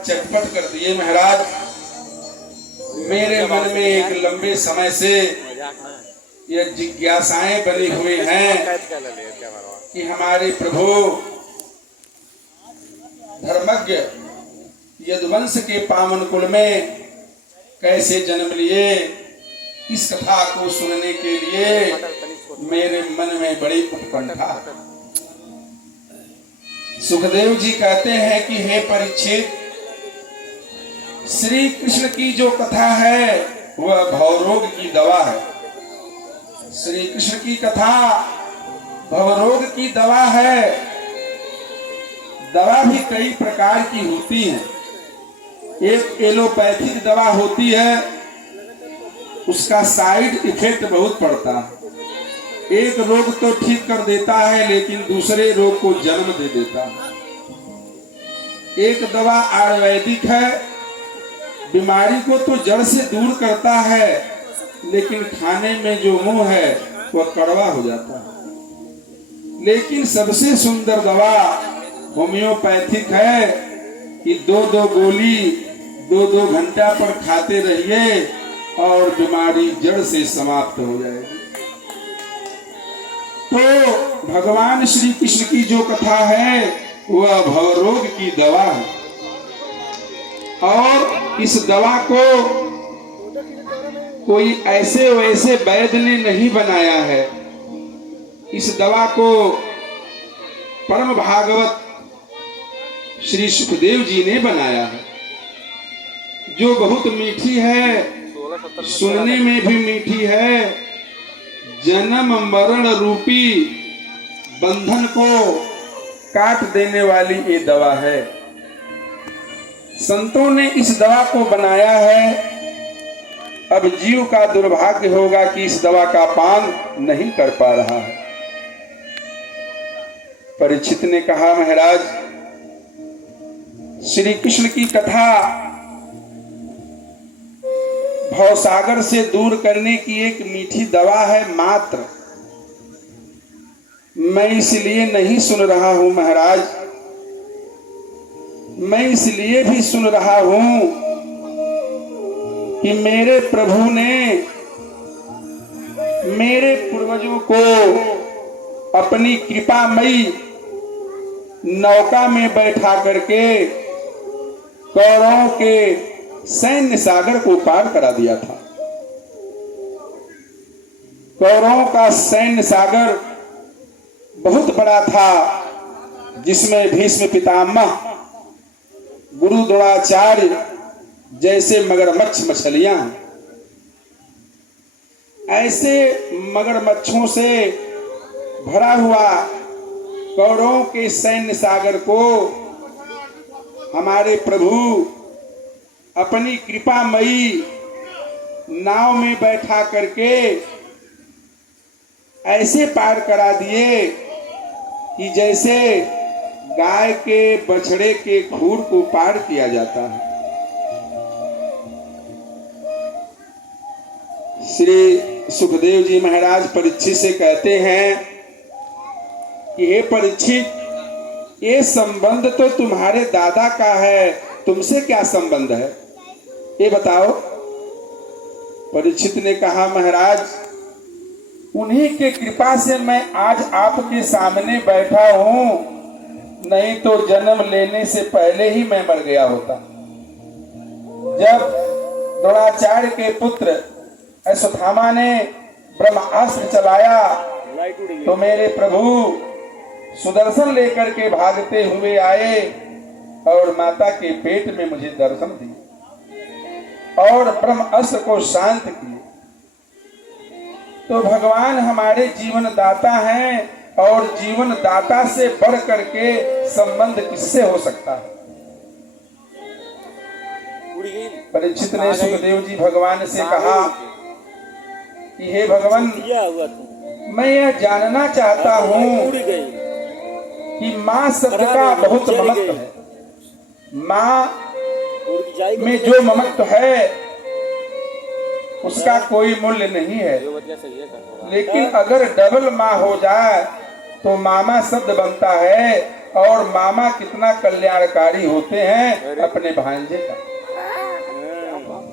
चटपट कर दिए महाराज। मेरे मन में एक लंबे समय से ये जिज्ञासाएं बनी हुई हैं कि हमारे प्रभु धर्मज्ञ यदुवंश के पावन कुल में कैसे जन्म लिए। इस कथा को सुनने के लिए मेरे मन में बड़ी उत्कंठा। सुखदेव जी कहते हैं कि हे परीक्षित, श्री कृष्ण की जो कथा है वह भवरोग की दवा है। श्री कृष्ण की कथा भवरोग की दवा है। दवा भी कई प्रकार की होती है। एक एलोपैथिक दवा होती है, उसका साइड इफेक्ट बहुत पड़ता है। एक रोग तो ठीक कर देता है लेकिन दूसरे रोग को जन्म दे देता है। एक दवा आयुर्वेदिक है, बीमारी को तो जड़ से दूर करता है लेकिन खाने में जो मुंह है वह कड़वा हो जाता है। लेकिन सबसे सुंदर दवा होम्योपैथिक है कि दो गोली 2 घंटा पर खाते रहिए और बीमारी जड़ से समाप्त हो जाएगी। तो भगवान श्री कृष्ण की जो कथा है वह भवरोग की दवा है। और इस दवा को कोई ऐसे वैसे वैद्य ने नहीं बनाया है। इस दवा को परम भागवत श्री सुखदेव जी ने बनाया है, जो बहुत मीठी है, सुनने में भी मीठी है। जन्म मरण रूपी बंधन को काट देने वाली ये दवा है। संतों ने इस दवा को बनाया है। अब जीव का दुर्भाग्य होगा कि इस दवा का पान नहीं कर पा रहा है। परीक्षित ने कहा, महाराज श्री कृष्ण की कथा भवसागर से दूर करने की एक मीठी दवा है मात्र। मैं इसलिए नहीं सुन रहा हूं महाराज, मैं इसलिए भी सुन रहा हूं कि मेरे प्रभु ने मेरे पूर्वजों को अपनी कृपामयी नौका में बैठा करके कौरवों के सैन्य सागर को पार करा दिया था। कौरवों का सैन्य सागर बहुत बड़ा था, जिसमें भीष्म पितामह, गुरु द्रोणाचार्य जैसे मगरमच्छ मछलियां हैं। ऐसे मगरमच्छों से भरा हुआ कौरवों के सैन्य सागर को हमारे प्रभु अपनी कृपामयी नाव में बैठा करके ऐसे पार करा दिए कि जैसे गाय के बछड़े के खूर को पार किया जाता है। श्री सुखदेव जी महाराज परीक्षित से कहते हैं कि हे परीक्षित, ये संबंध तो तुम्हारे दादा का है, तुमसे क्या संबंध है, ये बताओ। परीक्षित ने कहा, महाराज उन्हीं के कृपा से मैं आज आपके सामने बैठा हूं, नहीं तो जन्म लेने से पहले ही मैं मर गया होता। जब द्रोणाचार्य के पुत्र अश्वत्थामा ने ब्रह्मास्त्र चलाया तो मेरे प्रभु सुदर्शन लेकर के भागते हुए आए और माता के पेट में मुझे दर्शन दिए और ब्रह्मास्त्र को शांत किए। तो भगवान हमारे जीवन दाता हैं और जीवन दाता से बढ़ करके संबंध किससे हो सकता है। परीक्षित ने सुखदेव जी भगवान से कहा कि हे भगवान, मैं यह जानना चाहता हूं कि माँ शब्द का बहुत महत्व है। माँ में जो ममत्व है उसका कोई मूल्य नहीं है, लेकिन अगर डबल माँ हो जाए तो मामा शब्द बनता है और मामा कितना कल्याणकारी होते हैं अपने भांजे का।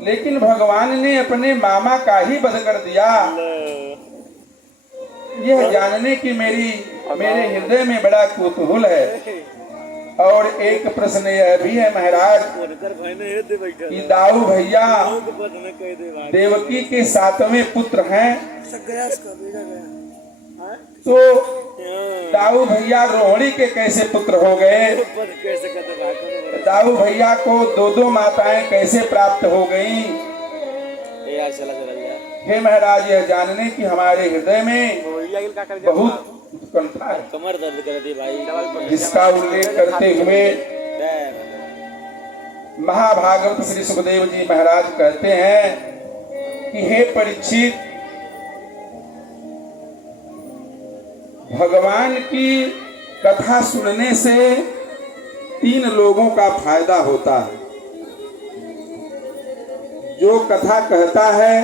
लेकिन भगवान ने अपने मामा का ही वध कर दिया। यह जानने की मेरे हृदय में बड़ा कौतूहल है। और एक प्रश्न यह भी है महाराज कि दाऊ भैया देवकी के 7वें पुत्र हैं, तो दाऊ भैया रोहिणी के कैसे पुत्र हो गए? दाऊ भैया को 2 माताएं कैसे प्राप्त हो गईं? हे महाराज, यह जानने की हमारे हृदय में बहुत उत्कंठा है, कमर दर्द कर दी भाई। जिसका उल्लेख करते हुए महाभागवत श्री सुखदेव जी महाराज कहते हैं कि हे परीक्षित, भगवान की कथा सुनने से 3 लोगों का फायदा होता है। जो कथा कहता है,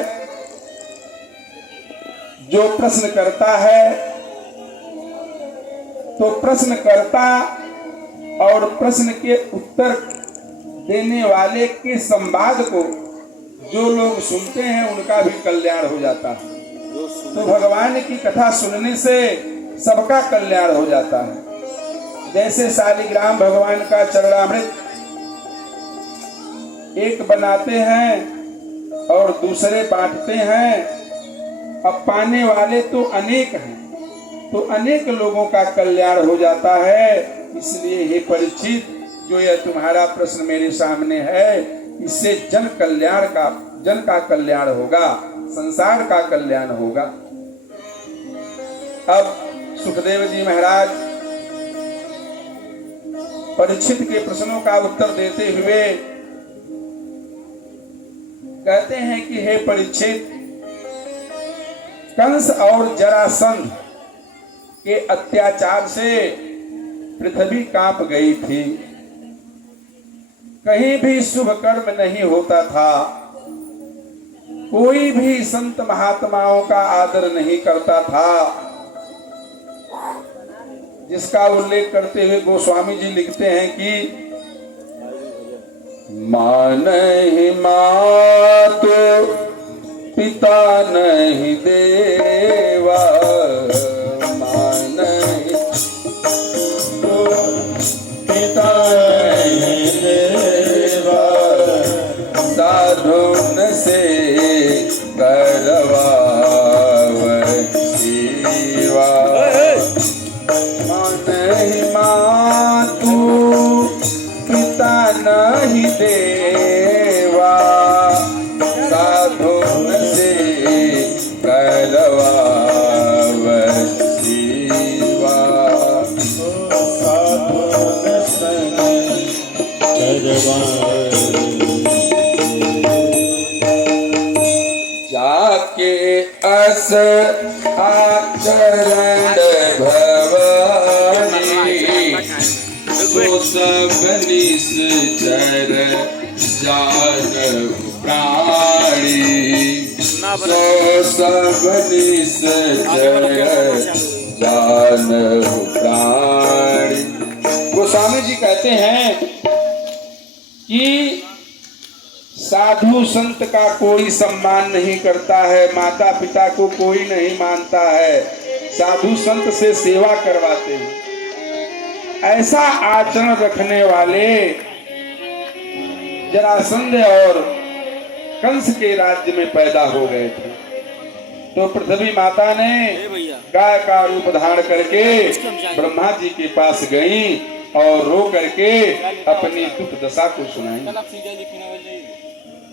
जो प्रश्न करता है, तो प्रश्नकर्ता और प्रश्न के उत्तर देने वाले के संवाद को जो लोग सुनते हैं उनका भी कल्याण हो जाता है। तो भगवान की कथा सुनने से सबका कल्याण हो जाता है। जैसे शालिग्राम भगवान का चरणामृत एक बनाते हैं और दूसरे बांटते हैं, अब पाने वाले तो अनेक हैं, तो अनेक लोगों का कल्याण हो जाता है। इसलिए हे परीक्षित, जो यह तुम्हारा प्रश्न मेरे सामने है, इससे जन का कल्याण होगा, संसार का कल्याण होगा। अब सुखदेव जी महाराज परीक्षित के प्रश्नों का उत्तर देते हुए कहते हैं कि हे परीक्षित, कंस और जरासंध के अत्याचार से पृथ्वी कांप गई थी। कहीं भी शुभ कर्म नहीं होता था, कोई भी संत महात्माओं का आदर नहीं करता था, जिसका उल्लेख करते हुए गोस्वामी जी लिखते हैं कि माँ नहीं मातो पिता नहीं देवा, माँ नहीं तो पिता नहीं देवा, साधुन से करवा सेवा। माँ नहीं मातु पिता नहीं देवा, साधुन से करवा सेवा। साधुन से करवा जाके अस आचरण भवानी, तो सब निश्चर जान प्राणी, तो सब निश्चर जान प्राणी। गोस्वामी जी कहते हैं कि साधु संत का कोई सम्मान नहीं करता है, माता पिता को कोई नहीं मानता है, साधु संत से सेवा करवाते हैं। ऐसा आचरण रखने वाले जरासंध और कंस के राज्य में पैदा हो गए थे। तो पृथ्वी माता ने गाय का रूप धारण करके ब्रह्मा जी के पास गई और रो करके अपनी दुख दशा को सुनाई।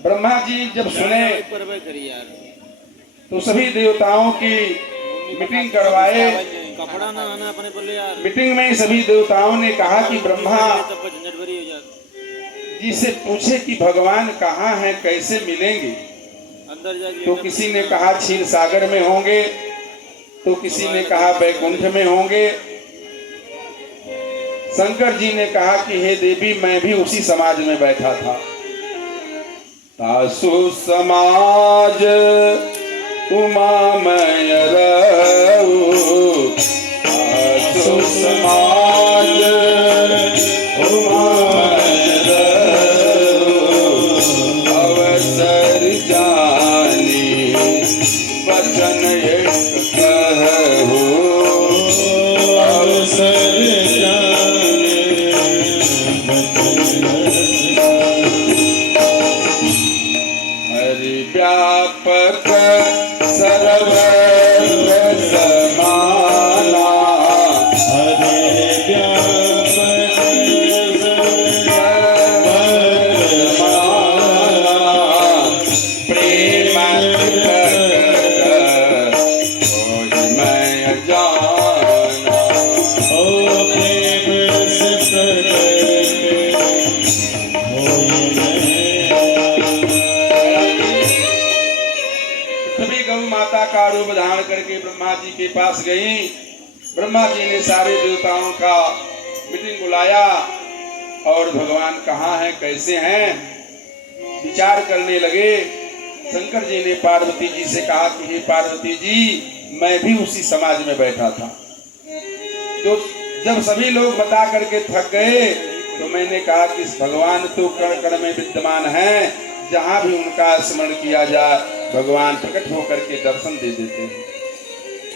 ब्रह्मा जी जब सुने तो सभी देवताओं की मीटिंग करवाए। मीटिंग में सभी देवताओं ने कहा कि ब्रह्मा जी से पूछे कि भगवान कहाँ हैं, कैसे मिलेंगे। तो किसी ने कहा क्षीर सागर में होंगे, तो किसी ने कहा वैकुंठ में होंगे। शंकर जी ने कहा कि हे देवी, मैं भी उसी समाज में बैठा था। तासु समाज उमामय रहु, तासु समाज व्यापक सर्वत्र समाना हरे व्यापक प्रेम मैं जाना ओ प्रेम से प्रकट होई सभी गौ माता का रूप धारण करके ब्रह्मा जी के पास गई। ब्रह्मा जी ने सारे देवताओं का मीटिंग बुलाया और भगवान कहाँ हैं, कैसे हैं, विचार करने लगे। शंकर जी ने पार्वती जी से कहा कि हे पार्वती जी, मैं भी उसी समाज में बैठा था। तो जब सभी लोग बता करके थक गए तो मैंने कहा कि भगवान तो कण कण में विद्यमान हैं, जहां भी उनका स्मरण किया जाए भगवान प्रकट होकर के दर्शन दे देते हैं।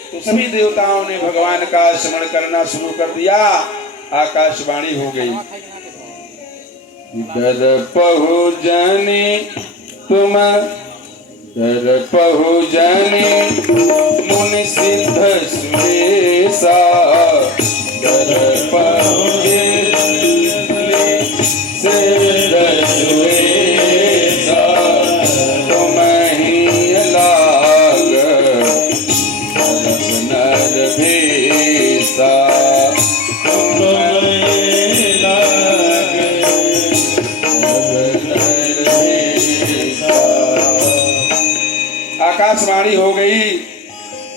तो सभी देवताओं ने भगवान का स्मरण करना शुरू कर दिया। आकाशवाणी हो गई, दर्पहु जनि तुम दर्पहु जनि मुनि सिद्ध सुरेशा दर्पहु सिद्ध सुरेशा तुम ही लाग नर भेसा आकाशवाणी हो गई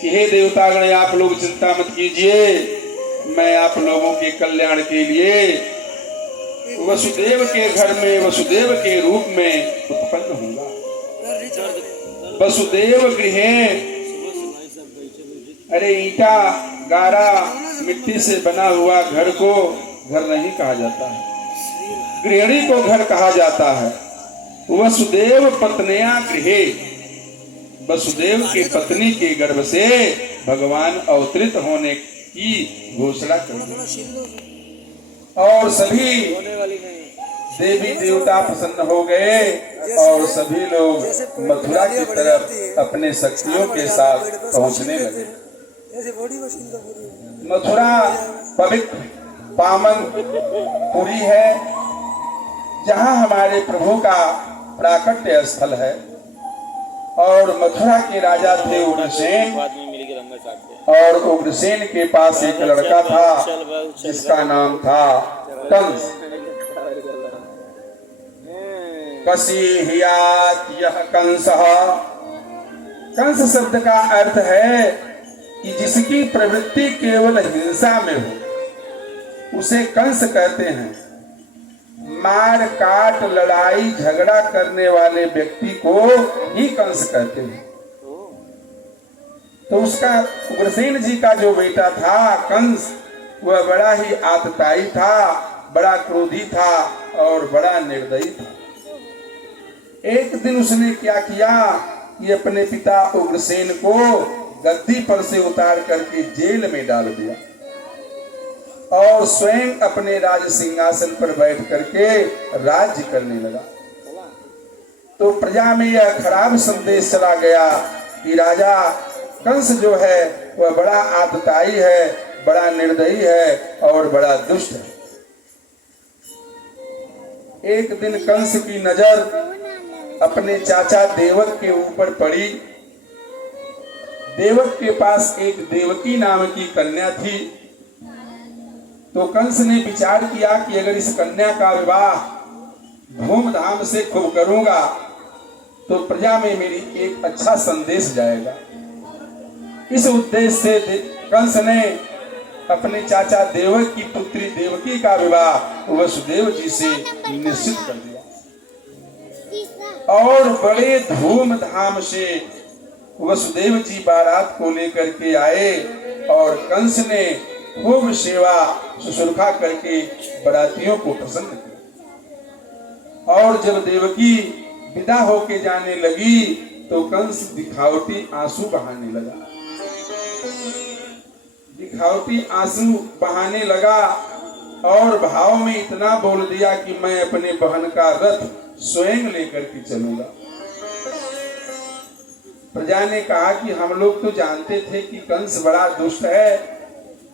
कि हे देवतागण, आप लोग चिंता मत कीजिए, मैं आप लोगों के कल्याण के लिए वसुदेव के घर में वसुदेव के रूप में उत्पन्न होगा। वसुदेव गृहे, अरे ईंटा गारा मिट्टी से बना हुआ घर को घर नहीं कहा जाता है, गृहिणी को घर कहा जाता है। वसुदेव पत्निया गृहे, वसुदेव के पत्नी के गर्भ से भगवान अवतरित होने की घोषणा कर दी और सभी देवी देवता प्रसन्न हो गए और सभी लोग मथुरा की तरफ अपने शक्तियों के साथ पहुंचने लगे। मथुरा पवित्र पावन पुरी है, जहां हमारे प्रभु का प्राकट्य स्थल है। और मथुरा के राजा थे उग्रसेन, और उग्रसेन के पास एक लड़का था जिसका नाम था कंस। कसीहियात यह कंसः, कंस शब्द का अर्थ है कि जिसकी प्रवृत्ति केवल हिंसा में हो उसे कंस कहते हैं। मार काट लड़ाई झगड़ा करने वाले व्यक्ति को ही कंस कहते हैं। तो उसका उग्रसेन जी का जो बेटा था कंस, वह बड़ा ही आतताई था, बड़ा क्रोधी था और बड़ा निर्दयी था। एक दिन उसने क्या किया कि अपने पिता उग्रसेन को गद्दी पर से उतार करके जेल में डाल दिया और स्वयं अपने राज सिंहासन पर बैठ करके राज्य करने लगा। तो प्रजा में यह खराब संदेश चला गया कि राजा कंस जो है वह बड़ा आतताई है, बड़ा निर्दयी है और बड़ा दुष्ट है। एक दिन कंस की नजर अपने चाचा देवक के ऊपर पड़ी। देवक के पास एक देवकी नाम की कन्या थी। तो कंस ने विचार किया कि अगर इस कन्या का विवाह धूमधाम से खूब करूंगा तो प्रजा में मेरी एक अच्छा संदेश जाएगा। इस उद्देश्य से कंस ने अपने चाचा देवक की पुत्री देवकी का विवाह वसुदेव जी से निश्चित कर दिया और बड़े धूमधाम से वसुदेव जी बारात को लेकर के आए और कंस ने खूब सेवा शुश्रूषा करके बरातियों को प्रसन्न किया। और जब देवकी विदा होके जाने लगी तो कंस दिखावटी आंसू बहाने लगा। दिखावटी आंसू बहाने लगा और भाव में इतना बोल दिया कि मैं अपने बहन का रथ स्वयं लेकर के चलूंगा। प्रजा ने कहा कि हम लोग तो जानते थे कि कंस बड़ा दुष्ट है,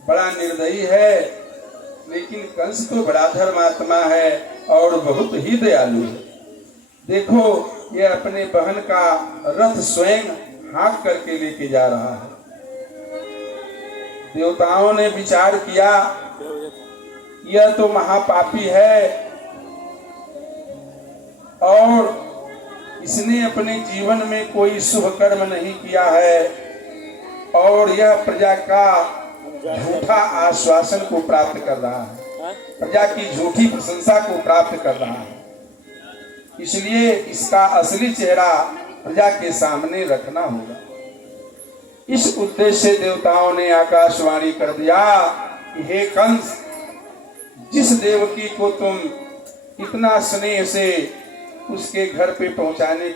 बड़ा निर्दयी है, लेकिन कंस तो बड़ा धर्मात्मा है और बहुत ही दयालु है। देखो ये अपने बहन का रथ स्वयं हाँक करके लेके जा रहा है। देवताओं ने विचार किया यह तो महापापी है और इसने अपने जीवन में कोई शुभ कर्म नहीं किया है और यह प्रजा का झूठा आश्वासन को प्राप्त कर रहा है, प्रजा की झूठी प्रशंसा को प्राप्त कर रहा है। इसलिए इसका असली चेहरा प्रजा के सामने रखना होगा। इस उद्देश्य से देवताओं ने आकाशवाणी कर दिया कि हे कंस, जिस देवकी को तुम इतना स्नेह से उसके घर पे पहुंचाने